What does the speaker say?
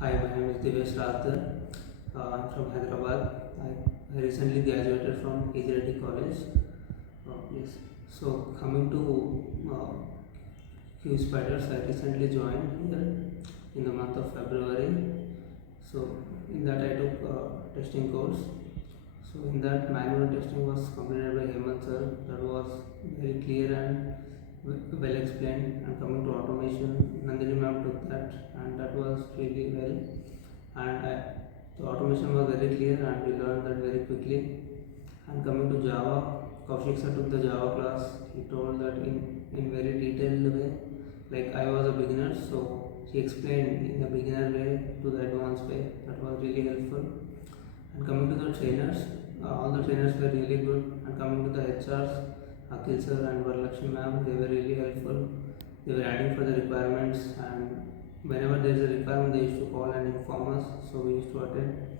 Hi, my name is DIVESH RAJDHAR. I'm from Hyderabad. I recently graduated from KGRT College. Yes. So coming to Qspiders, I recently joined here in the month of February. So in that I took a testing course. So in that manual testing was completed by Hemant sir. That was very clear and well explained. And coming to automation, Nandini ma'am took that, and that was really well. And the automation was very clear, and we learned that very quickly. And coming to Java, Kaushik sir took the Java class. He told that in very detailed way. Like I was a beginner, so he explained in a beginner way to the advanced way. That was really helpful. And coming to the trainers, all the trainers were really good. And coming to the HRs, Akhil sir and Varalakshmi ma'am, they were really helpful. They were adding for the requirements, and whenever there is a requirement, they used to call and inform us. So we used to attend.